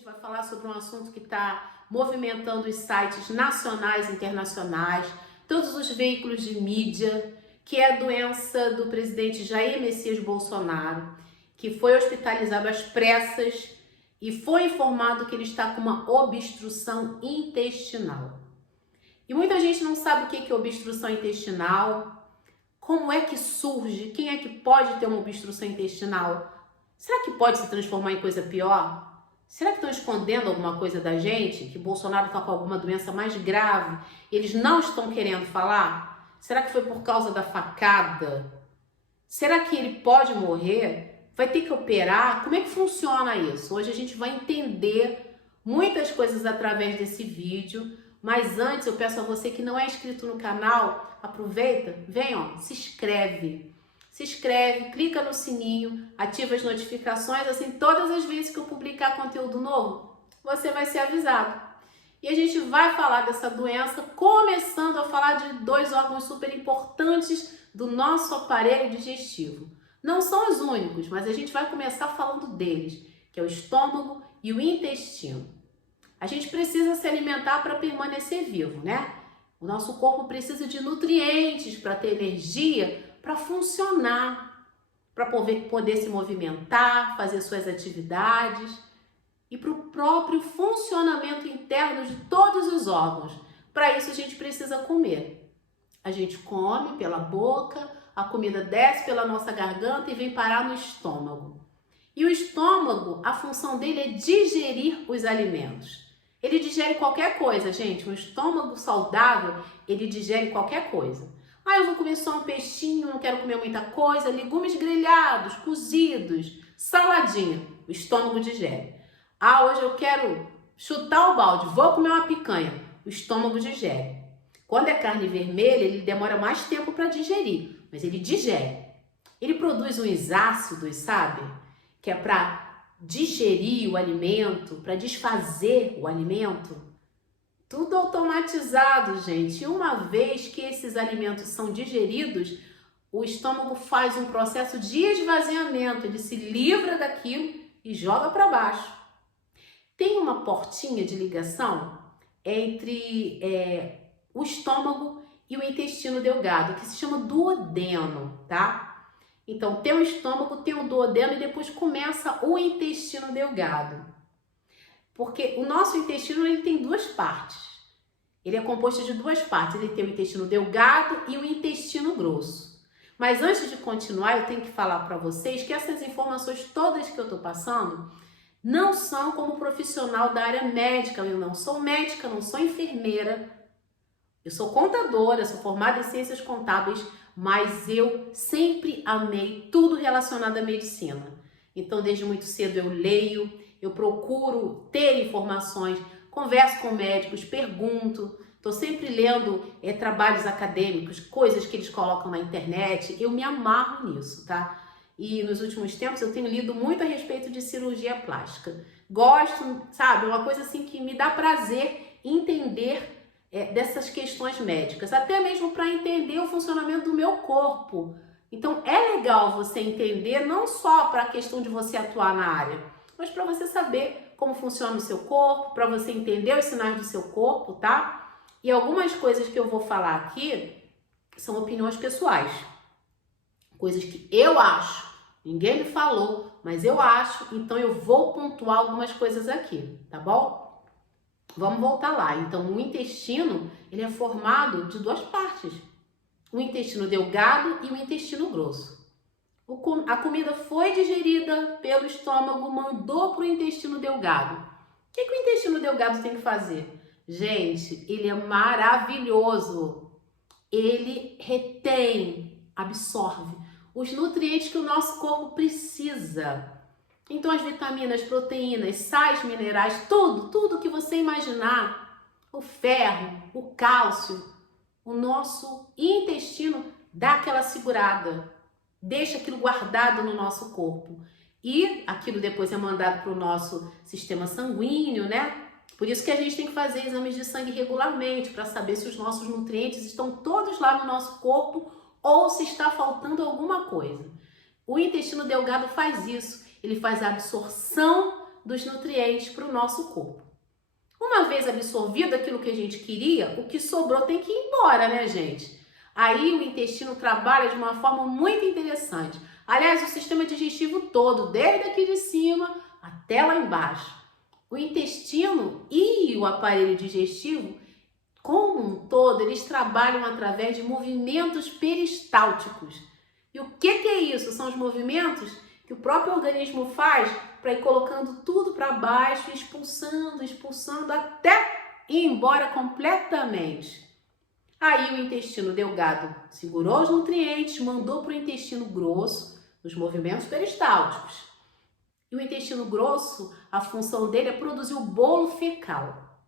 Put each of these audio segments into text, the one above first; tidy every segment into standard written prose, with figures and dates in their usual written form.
gente vai falar sobre um assunto que está movimentando os sites nacionais e internacionais, todos os veículos de mídia, que é a doença do presidente Jair Messias Bolsonaro, que foi hospitalizado às pressas e foi informado que ele está com uma obstrução intestinal. E muita gente não sabe o que é obstrução intestinal, como é que surge, quem é que pode ter uma obstrução intestinal? Será que pode se transformar em coisa pior? Será que estão escondendo alguma coisa da gente? Que Bolsonaro está com alguma doença mais grave? Eles não estão querendo falar? Será que foi por causa da facada? Será que ele pode morrer? Vai ter que operar? Como é que funciona isso? Hoje a gente vai entender muitas coisas através desse vídeo, mas antes eu peço a você que não é inscrito no canal, aproveita, vem, ó, se inscreve. Se inscreve, clica no sininho, ativa as notificações, assim todas as vezes que eu publicar conteúdo novo, você vai ser avisado. E a gente vai falar dessa doença, começando a falar de dois órgãos super importantes do nosso aparelho digestivo. Não são os únicos, mas a gente vai começar falando deles, que é o estômago e o intestino. A gente precisa se alimentar para permanecer vivo, né? O nosso corpo precisa de nutrientes para ter energia, para funcionar, para poder se movimentar, fazer suas atividades e para o próprio funcionamento interno de todos os órgãos. Para isso a gente precisa comer. A gente come pela boca, a comida desce pela nossa garganta e vem parar no estômago. E o estômago, a função dele é digerir os alimentos. Ele digere qualquer coisa, gente. Um estômago saudável, ele digere qualquer coisa. Ah, eu vou comer só um peixinho, não quero comer muita coisa, legumes grelhados, cozidos, saladinha. O estômago digere. Ah, hoje eu quero chutar o balde, vou comer uma picanha. O estômago digere. Quando é carne vermelha, ele demora mais tempo para digerir, mas ele digere. Ele produz uns ácidos, sabe? Que é para digerir o alimento, para desfazer o alimento. Tudo automatizado, gente. E uma vez que esses alimentos são digeridos, o estômago faz um processo de esvaziamento, ele se livra daquilo e joga para baixo. Tem uma portinha de ligação entre o estômago e o intestino delgado, que se chama duodeno, tá? Então, tem o estômago, tem o duodeno e depois começa o intestino delgado. Porque o nosso intestino ele tem duas partes. Ele é composto de duas partes. Ele tem o intestino delgado e o intestino grosso. Mas antes de continuar, eu tenho que falar para vocês que essas informações todas que eu estou passando não são como profissional da área médica. Eu não sou médica, não sou enfermeira. Eu sou contadora, sou formada em ciências contábeis, mas eu sempre amei tudo relacionado à medicina. Então, desde muito cedo eu leio, eu procuro ter informações, converso com médicos, pergunto, estou sempre lendo trabalhos acadêmicos, coisas que eles colocam na internet, eu me amarro nisso, tá? E nos últimos tempos eu tenho lido muito a respeito de cirurgia plástica. Gosto, sabe, é uma coisa assim que me dá prazer entender dessas questões médicas, até mesmo para entender o funcionamento do meu corpo. Então é legal você entender não só para a questão de você atuar na área, mas para você saber como funciona o seu corpo, para você entender os sinais do seu corpo, tá? E algumas coisas que eu vou falar aqui são opiniões pessoais. Coisas que eu acho, ninguém me falou, mas eu acho, então eu vou pontuar algumas coisas aqui, tá bom? Vamos voltar lá. Então, o intestino, ele é formado de duas partes. O intestino delgado e o intestino grosso. A comida foi digerida pelo estômago, mandou para o intestino delgado. O que o intestino delgado tem que fazer? Gente, ele é maravilhoso. Ele retém, absorve os nutrientes que o nosso corpo precisa. Então, as vitaminas, proteínas, sais minerais, tudo que você imaginar, o ferro, o cálcio, o nosso intestino dá aquela segurada. Deixa aquilo guardado no nosso corpo. E aquilo depois é mandado para o nosso sistema sanguíneo, né? Por isso que a gente tem que fazer exames de sangue regularmente para saber se os nossos nutrientes estão todos lá no nosso corpo ou se está faltando alguma coisa. O intestino delgado faz isso. Ele faz a absorção dos nutrientes para o nosso corpo. Uma vez absorvido aquilo que a gente queria, o que sobrou tem que ir embora, né, gente? Aí o intestino trabalha de uma forma muito interessante. Aliás, o sistema digestivo todo, desde aqui de cima até lá embaixo. O intestino e o aparelho digestivo, como um todo, eles trabalham através de movimentos peristálticos. E o que é isso? São os movimentos que o próprio organismo faz para ir colocando tudo para baixo, expulsando até ir embora completamente. Aí o intestino delgado segurou os nutrientes, mandou para o intestino grosso, os movimentos peristálticos. E o intestino grosso, a função dele é produzir o bolo fecal.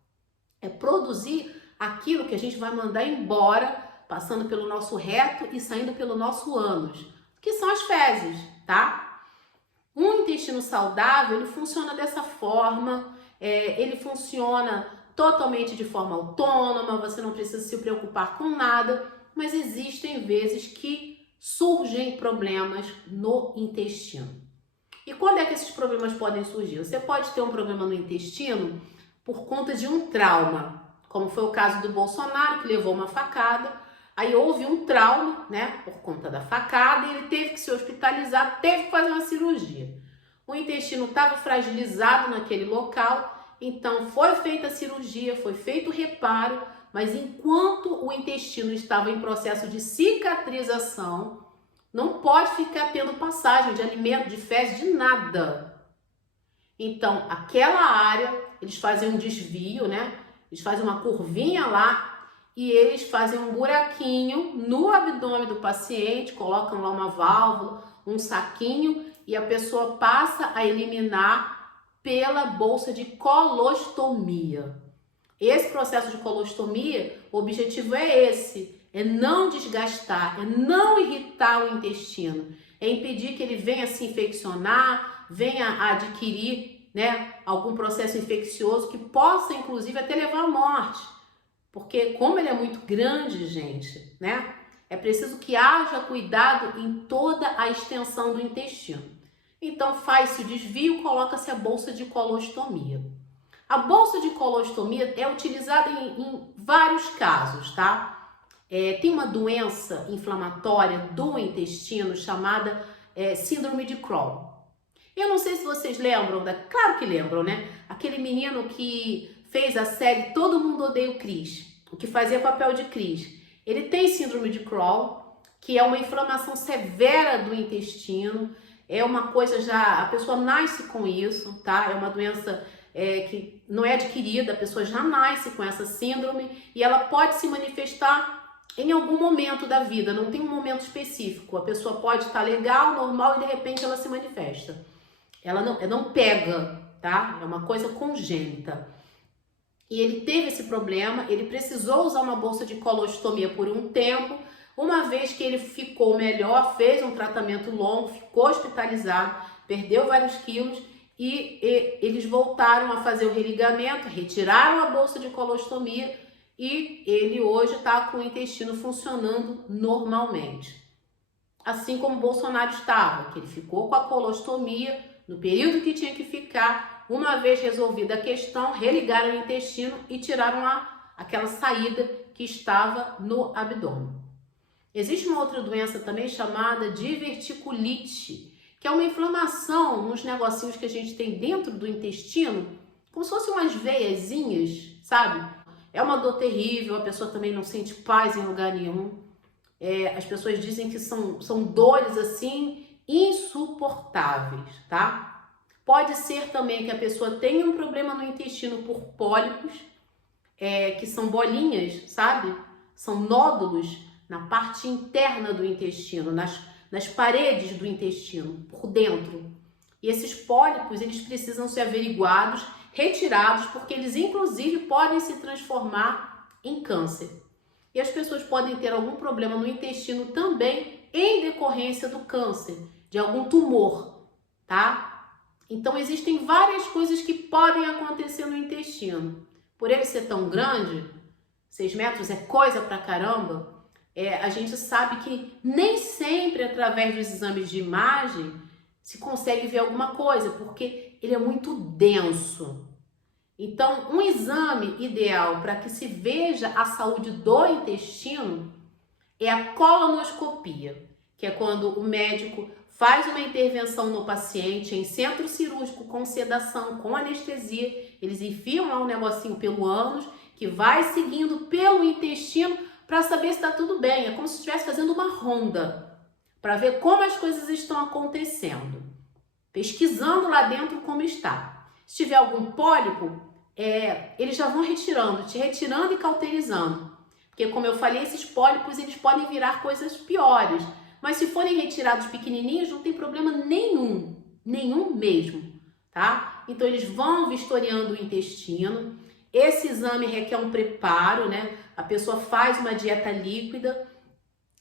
É produzir aquilo que a gente vai mandar embora, passando pelo nosso reto e saindo pelo nosso ânus, que são as fezes, tá? Um intestino saudável, ele funciona dessa forma, ele funciona totalmente de forma autônoma, você não precisa se preocupar com nada, mas existem vezes que surgem problemas no intestino. E quando é que esses problemas podem surgir? Você pode ter um problema no intestino por conta de um trauma, como foi o caso do Bolsonaro, que levou uma facada, aí houve um trauma, né, por conta da facada, e ele teve que se hospitalizar, teve que fazer uma cirurgia. O intestino estava fragilizado naquele local, então foi feita a cirurgia, foi feito o reparo, mas enquanto o intestino estava em processo de cicatrização, não pode ficar tendo passagem de alimento, de fezes, de nada. Então, aquela área, eles fazem um desvio, né? Eles fazem uma curvinha lá e eles fazem um buraquinho no abdômen do paciente, colocam lá uma válvula, um saquinho e a pessoa passa a eliminar pela bolsa de colostomia. Esse processo de colostomia, o objetivo é esse, é não desgastar, é não irritar o intestino, é impedir que ele venha se infeccionar, venha a adquirir, né, algum processo infeccioso que possa, inclusive, até levar à morte. Porque como ele é muito grande, gente, né, é preciso que haja cuidado em toda a extensão do intestino. Então, faz-se o desvio, coloca-se a bolsa de colostomia. A bolsa de colostomia é utilizada em vários casos, tá? Tem uma doença inflamatória do intestino chamada síndrome de Crohn. Eu não sei se vocês lembram, claro que lembram, né? Aquele menino que fez a série Todo Mundo Odeia o Chris, o que fazia papel de Chris. Ele tem síndrome de Crohn, que é uma inflamação severa do intestino, é uma coisa já, a pessoa nasce com isso, tá? É uma doença que não é adquirida, a pessoa já nasce com essa síndrome e ela pode se manifestar em algum momento da vida, não tem um momento específico. A pessoa pode estar legal, normal e de repente ela se manifesta. Ela não pega, tá? É uma coisa congênita. E ele teve esse problema, ele precisou usar uma bolsa de colostomia por um tempo. Uma vez que ele ficou melhor, fez um tratamento longo, ficou hospitalizado, perdeu vários quilos e eles voltaram a fazer o religamento, retiraram a bolsa de colostomia e ele hoje está com o intestino funcionando normalmente. Assim como o Bolsonaro estava, que ele ficou com a colostomia no período que tinha que ficar. Uma vez resolvida a questão, religaram o intestino e tiraram aquela saída que estava no abdômen. Existe uma outra doença também chamada diverticulite, que é uma inflamação nos negocinhos que a gente tem dentro do intestino, como se fossem umas veiazinhas, sabe? É uma dor terrível, a pessoa também não sente paz em lugar nenhum. As pessoas dizem que são dores assim insuportáveis, tá? Pode ser também que a pessoa tenha um problema no intestino por pólipos, que são bolinhas, sabe? São nódulos na parte interna do intestino, nas paredes do intestino, por dentro. E esses pólipos, eles precisam ser averiguados, retirados, porque eles inclusive podem se transformar em câncer. E as pessoas podem ter algum problema no intestino também em decorrência do câncer, de algum tumor, tá? Então existem várias coisas que podem acontecer no intestino. Por ele ser tão grande, 6 metros é coisa pra caramba, a gente sabe que nem sempre através dos exames de imagem se consegue ver alguma coisa, porque ele é muito denso. Então, um exame ideal para que se veja a saúde do intestino é a colonoscopia, que é quando o médico faz uma intervenção no paciente em centro cirúrgico com sedação, com anestesia. Eles enfiam lá um negocinho pelo ânus que vai seguindo pelo intestino para saber se está tudo bem. É como se estivesse fazendo uma ronda para ver como as coisas estão acontecendo, pesquisando lá dentro como está. Se tiver algum pólipo, eles já vão te retirando e cauterizando. Porque, como eu falei, esses pólipos eles podem virar coisas piores. Mas se forem retirados pequenininhos, não tem problema nenhum mesmo, tá? Então, eles vão vistoriando o intestino. Esse exame requer um preparo, né? A pessoa faz uma dieta líquida,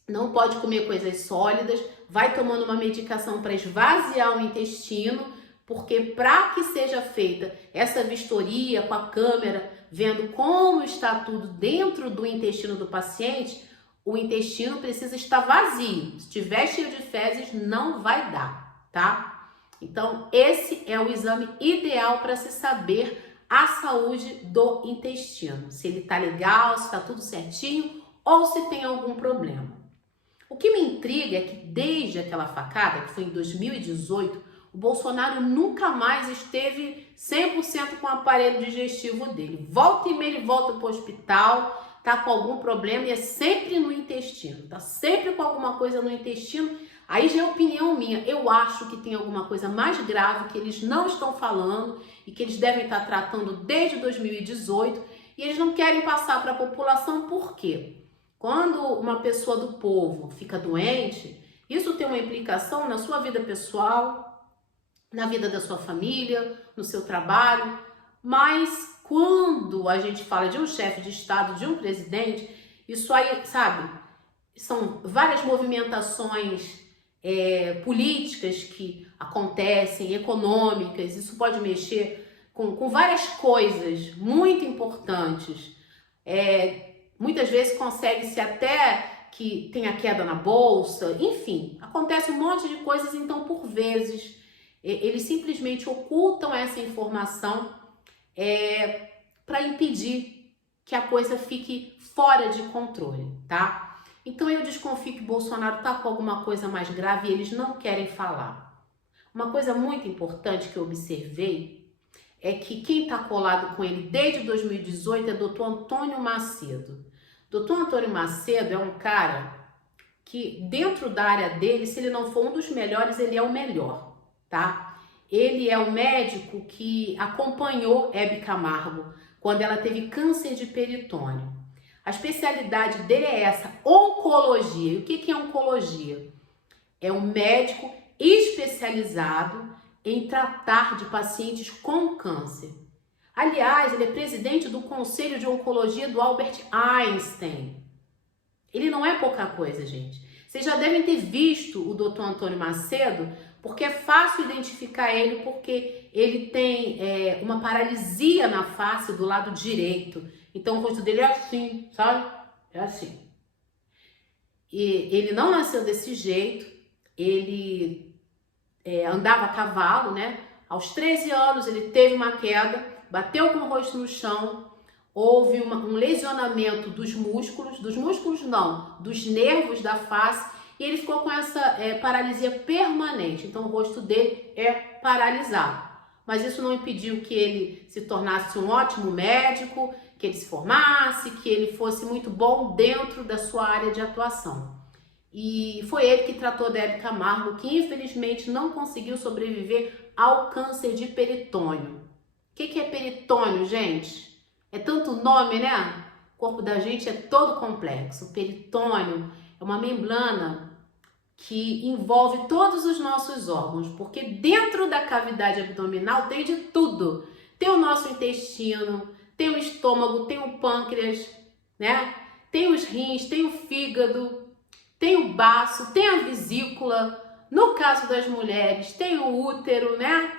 não pode comer coisas sólidas, vai tomando uma medicação para esvaziar o intestino, porque para que seja feita essa vistoria com a câmera, vendo como está tudo dentro do intestino do paciente, o intestino precisa estar vazio. Se estiver cheio de fezes, não vai dar, tá? Então, esse é o exame ideal para se saber a saúde do intestino. Se ele tá legal, se tá tudo certinho ou se tem algum problema. O que me intriga é que desde aquela facada, que foi em 2018, o Bolsonaro nunca mais esteve 100% com o aparelho digestivo dele. Volta e meia ele volta para o hospital, tá com algum problema e é sempre no intestino. Tá sempre com alguma coisa no intestino. Aí já é opinião minha. Eu acho que tem alguma coisa mais grave que eles não estão falando e que eles devem estar tratando desde 2018 e eles não querem passar para a população. Por quê? Quando uma pessoa do povo fica doente, isso tem uma implicação na sua vida pessoal, na vida da sua família, no seu trabalho, mas quando a gente fala de um chefe de Estado, de um presidente, isso aí, sabe, são várias movimentações políticas que acontecem, econômicas, isso pode mexer com várias coisas muito importantes. Muitas vezes consegue-se até que tenha queda na bolsa, enfim, acontece um monte de coisas, então por vezes eles simplesmente ocultam essa informação para impedir que a coisa fique fora de controle, tá? Então eu desconfio que Bolsonaro está com alguma coisa mais grave e eles não querem falar. Uma coisa muito importante que eu observei é que quem está colado com ele desde 2018 é Dr. Antônio Macedo. Dr. Antônio Macedo é um cara que dentro da área dele, se ele não for um dos melhores, ele é o melhor, tá? Ele é o médico que acompanhou Hebe Camargo quando ela teve câncer de peritônio. A especialidade dele é essa, oncologia. E o que é oncologia? É um médico especializado em tratar de pacientes com câncer. Aliás, ele é presidente do Conselho de Oncologia do Albert Einstein. Ele não é pouca coisa, gente. Vocês já devem ter visto o Dr. Antônio Macedo, porque é fácil identificar ele, porque ele tem uma paralisia na face do lado direito. Então, o rosto dele é assim, sabe? É assim. E ele não nasceu desse jeito, ele andava a cavalo, né? Aos 13 anos, ele teve uma queda, bateu com o rosto no chão, houve um lesionamento dos nervos da face, e ele ficou com essa paralisia permanente. Então, o rosto dele é paralisado. Mas isso não impediu que ele se tornasse um ótimo médico, que ele se formasse, que ele fosse muito bom dentro da sua área de atuação. E foi ele que tratou da Hebe Camargo, que infelizmente não conseguiu sobreviver ao câncer de peritônio. O que é peritônio, gente? É tanto nome, né? O corpo da gente é todo complexo. O peritônio é uma membrana que envolve todos os nossos órgãos, porque dentro da cavidade abdominal tem de tudo. Tem o nosso intestino, tem o estômago, tem o pâncreas, né? Tem os rins, tem o fígado, tem o baço, tem a vesícula. No caso das mulheres, tem o útero, né?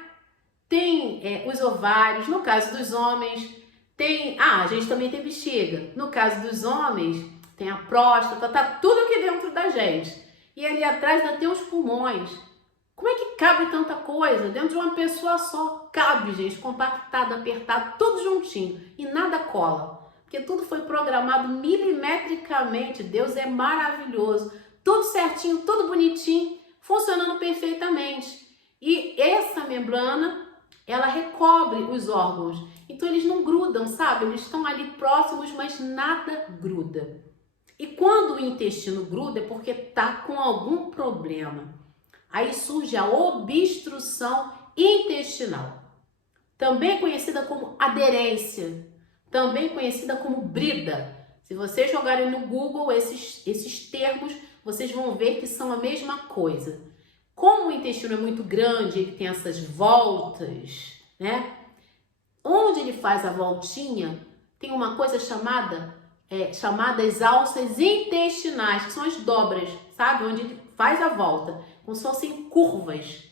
Tem os ovários. No caso dos homens, tem... a gente também tem bexiga. No caso dos homens, tem a próstata, tá tudo aqui dentro da gente. E ali atrás ainda tem os pulmões. Como é que cabe tanta coisa dentro de uma pessoa só? Cabe, gente, compactado, apertado, tudo juntinho e nada cola. Porque tudo foi programado milimetricamente. Deus é maravilhoso. Tudo certinho, tudo bonitinho, funcionando perfeitamente. E essa membrana, ela recobre os órgãos. Então eles não grudam, sabe? Eles estão ali próximos, mas nada gruda. E quando o intestino gruda é porque tá com algum problema. Aí surge a obstrução intestinal, também conhecida como aderência, também conhecida como brida. Se vocês jogarem no Google esses termos, vocês vão ver que são a mesma coisa. Como o intestino é muito grande, ele tem essas voltas, né? Onde ele faz a voltinha, tem uma coisa chamadas alças intestinais, que são as dobras, sabe? Onde ele faz a volta, como se fossem curvas.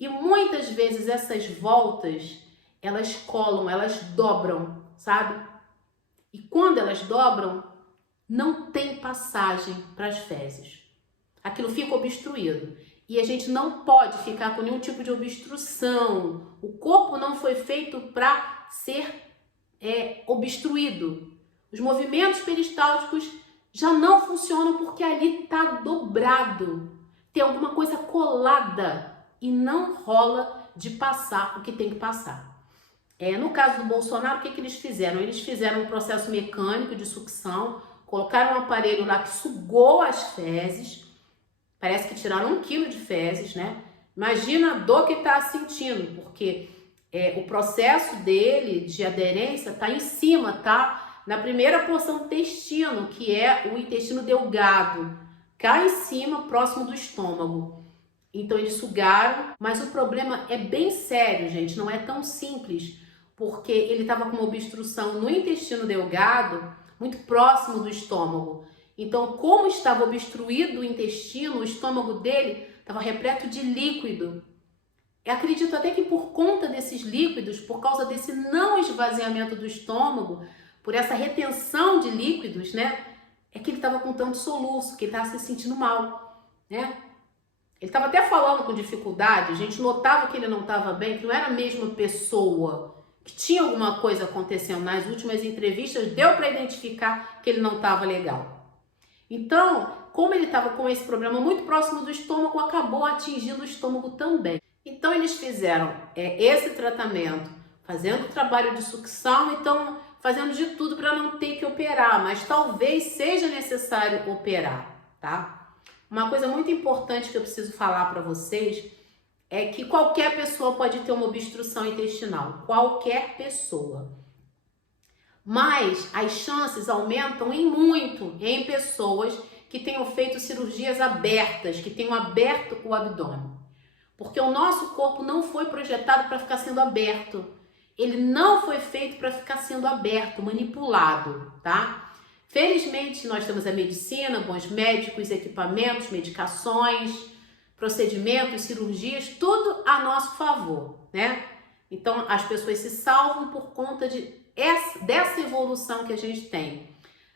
E muitas vezes essas voltas, elas colam, elas dobram, sabe? E quando elas dobram, não tem passagem para as fezes. Aquilo fica obstruído. E a gente não pode ficar com nenhum tipo de obstrução. O corpo não foi feito para ser obstruído. Os movimentos peristálticos já não funcionam porque ali está dobrado. Tem alguma coisa colada e não rola de passar o que tem que passar. No caso do Bolsonaro, o que eles fizeram? Eles fizeram um processo mecânico de sucção, colocaram um aparelho lá que sugou as fezes, parece que tiraram 1 quilo de fezes, né? Imagina a dor que está sentindo, porque o processo dele de aderência está em cima, tá? Na primeira porção do intestino, que é o intestino delgado, cá em cima, próximo do estômago. Então eles sugaram, mas o problema é bem sério, gente, não é tão simples, porque ele estava com uma obstrução no intestino delgado, muito próximo do estômago. Então, como estava obstruído o intestino, o estômago dele estava repleto de líquido. Eu acredito até que por conta desses líquidos, por causa desse não esvaziamento do estômago, por essa retenção de líquidos, né, é que ele estava com tanto soluço, que ele estava se sentindo mal, né? Ele estava até falando com dificuldade, a gente notava que ele não estava bem, que não era a mesma pessoa, que tinha alguma coisa acontecendo. Nas últimas entrevistas deu para identificar que ele não estava legal. Então, como ele estava com esse problema muito próximo do estômago, acabou atingindo o estômago também. Então eles fizeram esse tratamento, fazendo o trabalho de sucção, então fazendo de tudo para não ter que operar, mas talvez seja necessário operar, tá? Uma coisa muito importante que eu preciso falar para vocês é que qualquer pessoa pode ter uma obstrução intestinal, qualquer pessoa. Mas as chances aumentam muito em pessoas que tenham feito cirurgias abertas, que tenham aberto o abdômen. Porque o nosso corpo não foi projetado para ficar sendo aberto. Ele não foi feito para ficar sendo aberto, manipulado, tá? Felizmente, nós temos a medicina, bons médicos, equipamentos, medicações, procedimentos, cirurgias, tudo a nosso favor, né? Então, as pessoas se salvam por conta dessa evolução que a gente tem.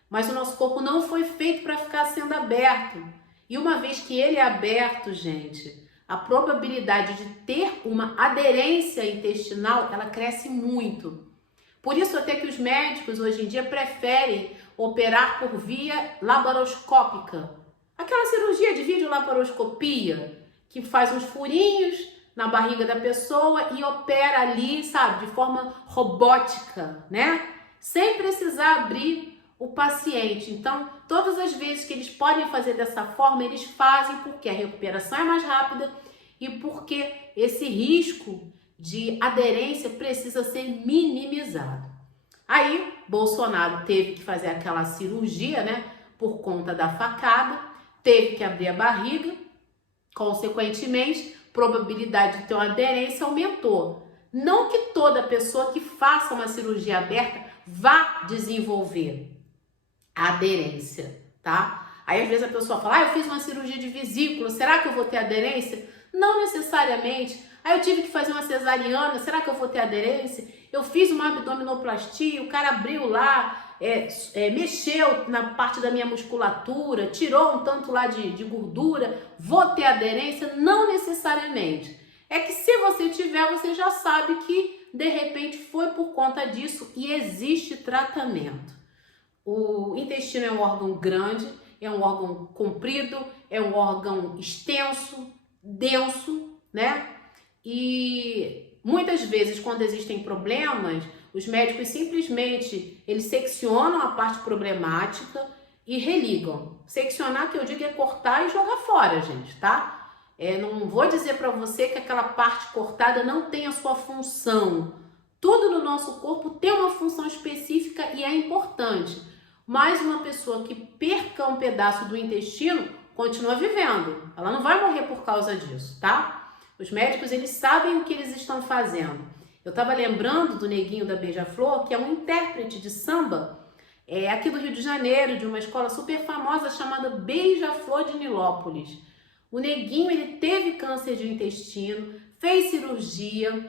Mas o nosso corpo não foi feito para ficar sendo aberto. E uma vez que ele é aberto, gente, a probabilidade de ter uma aderência intestinal, ela cresce muito. Por isso até que os médicos hoje em dia preferem operar por via laparoscópica. Aquela cirurgia de videolaparoscopia, que faz uns furinhos na barriga da pessoa e opera ali, sabe, de forma robótica, né? Sem precisar abrir o paciente. Então, todas as vezes que eles podem fazer dessa forma, eles fazem porque a recuperação é mais rápida e porque esse risco de aderência precisa ser minimizado. Aí, Bolsonaro teve que fazer aquela cirurgia, né, por conta da facada, teve que abrir a barriga, consequentemente, probabilidade de ter uma aderência aumentou. Não que toda pessoa que faça uma cirurgia aberta vá desenvolver a aderência, tá? Aí às vezes a pessoa fala, eu fiz uma cirurgia de vesícula, será que eu vou ter aderência? Não necessariamente. Aí eu tive que fazer uma cesariana, será que eu vou ter aderência? Eu fiz uma abdominoplastia, o cara abriu lá, mexeu na parte da minha musculatura, tirou um tanto lá de gordura, vou ter aderência? Não necessariamente. É que se você tiver, você já sabe que de repente foi por conta disso e existe tratamento. O intestino é um órgão grande, é um órgão comprido, é um órgão extenso, denso, né? E muitas vezes, quando existem problemas, os médicos simplesmente eles seccionam a parte problemática e religam. Seccionar, que eu digo, é cortar e jogar fora, gente, tá? Não vou dizer para você que aquela parte cortada não tem a sua função. Tudo no nosso corpo tem uma função específica e é importante. Mas uma pessoa que perca um pedaço do intestino continua vivendo. Ela não vai morrer por causa disso, tá? Os médicos, eles sabem o que eles estão fazendo. Eu estava lembrando do Neguinho da Beija-Flor, que é um intérprete de samba aqui do Rio de Janeiro, de uma escola super famosa chamada Beija-Flor de Nilópolis. O Neguinho, ele teve câncer de intestino, fez cirurgia,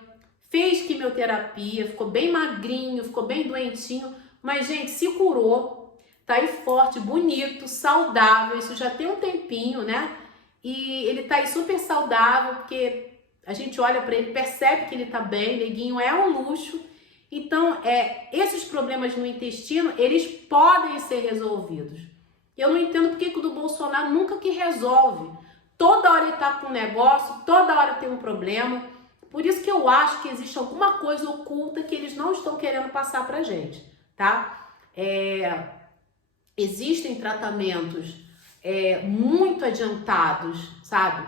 fez quimioterapia, ficou bem magrinho, ficou bem doentinho, mas, gente, se curou, tá aí forte, bonito, saudável, isso já tem um tempinho, né? E ele tá aí super saudável, porque a gente olha para ele, percebe que ele tá bem, Neguinho é um luxo. Então, esses problemas no intestino, eles podem ser resolvidos. Eu não entendo porque que o do Bolsonaro nunca que resolve. Toda hora ele tá com um negócio, toda hora tem um problema. Por isso que eu acho que existe alguma coisa oculta que eles não estão querendo passar pra gente, tá? Existem tratamentos muito adiantados, sabe?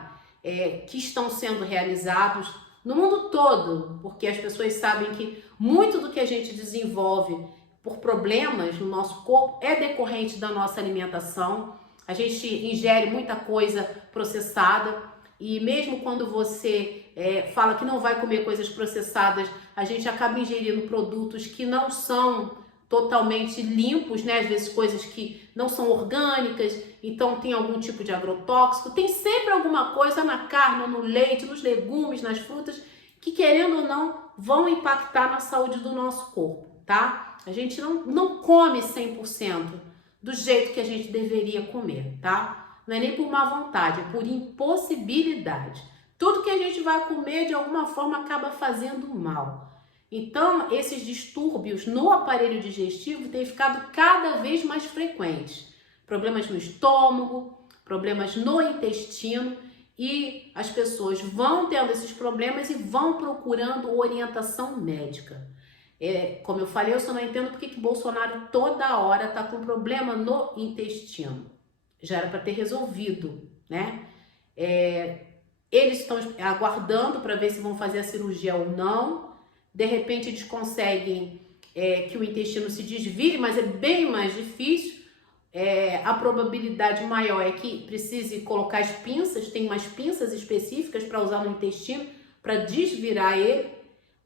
Que estão sendo realizados no mundo todo, porque as pessoas sabem que muito do que a gente desenvolve por problemas no nosso corpo é decorrente da nossa alimentação. A gente ingere muita coisa processada e mesmo quando você fala que não vai comer coisas processadas, a gente acaba ingerindo produtos que não são totalmente limpos, né? Às vezes coisas que não são orgânicas, então tem algum tipo de agrotóxico. Tem sempre alguma coisa na carne, no leite, nos legumes, nas frutas, que querendo ou não vão impactar na saúde do nosso corpo, tá? A gente não come 100% do jeito que a gente deveria comer, tá? Não é nem por má vontade, é por impossibilidade. Tudo que a gente vai comer, de alguma forma, acaba fazendo mal. Então, esses distúrbios no aparelho digestivo têm ficado cada vez mais frequentes. Problemas no estômago, problemas no intestino, e as pessoas vão tendo esses problemas e vão procurando orientação médica. Como eu falei, eu só não entendo porque que Bolsonaro toda hora está com problema no intestino. Já era para ter resolvido, né? Eles estão aguardando para ver se vão fazer a cirurgia ou não. De repente eles conseguem que o intestino se desvire, mas é bem mais difícil. A probabilidade maior é que precise colocar as pinças, tem umas pinças específicas para usar no intestino para desvirar ele.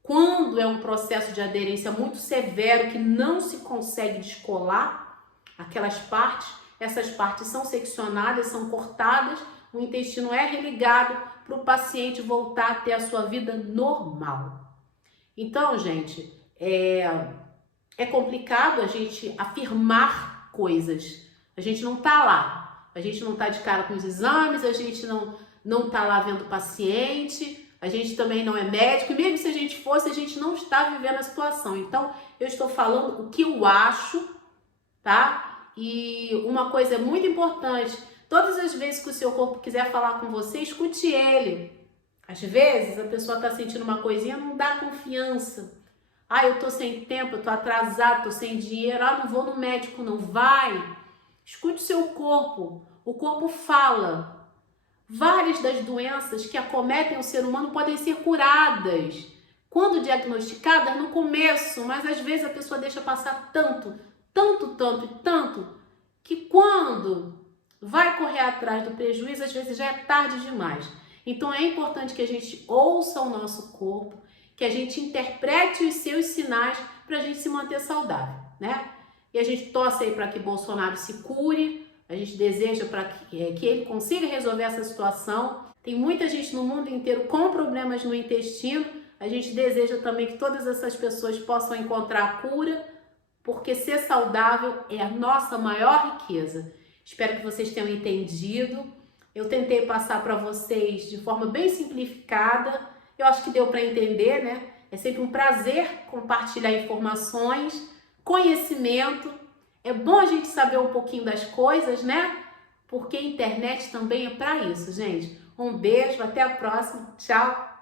Quando é um processo de aderência muito severo que não se consegue descolar aquelas partes, essas partes são seccionadas, são cortadas, o intestino é religado para o paciente voltar a ter a sua vida normal. Então, gente, é complicado a gente afirmar coisas. A gente não tá lá, a gente não tá de cara com os exames, a gente não tá lá vendo o paciente, a gente também não é médico, e mesmo se a gente fosse, a gente não está vivendo a situação. Então, eu estou falando o que eu acho, tá? E uma coisa muito importante, todas as vezes que o seu corpo quiser falar com você, escute ele. Às vezes, a pessoa tá sentindo uma coisinha, não dá confiança. Eu tô sem tempo, eu tô atrasado, tô sem dinheiro, não vou no médico, não vai. Escute o seu corpo, o corpo fala. Várias das doenças que acometem o ser humano podem ser curadas, quando diagnosticadas no começo, mas às vezes a pessoa deixa passar tanto, que quando vai correr atrás do prejuízo, às vezes já é tarde demais. Então é importante que a gente ouça o nosso corpo, que a gente interprete os seus sinais para a gente se manter saudável, né? E a gente torce aí para que Bolsonaro se cure, a gente deseja para que ele consiga resolver essa situação. Tem muita gente no mundo inteiro com problemas no intestino, a gente deseja também que todas essas pessoas possam encontrar a cura porque ser saudável é a nossa maior riqueza. Espero que vocês tenham entendido. Eu tentei passar para vocês de forma bem simplificada. Eu acho que deu para entender, né? É sempre um prazer compartilhar informações, conhecimento. É bom a gente saber um pouquinho das coisas, né? Porque a internet também é para isso, gente. Um beijo, até a próxima. Tchau!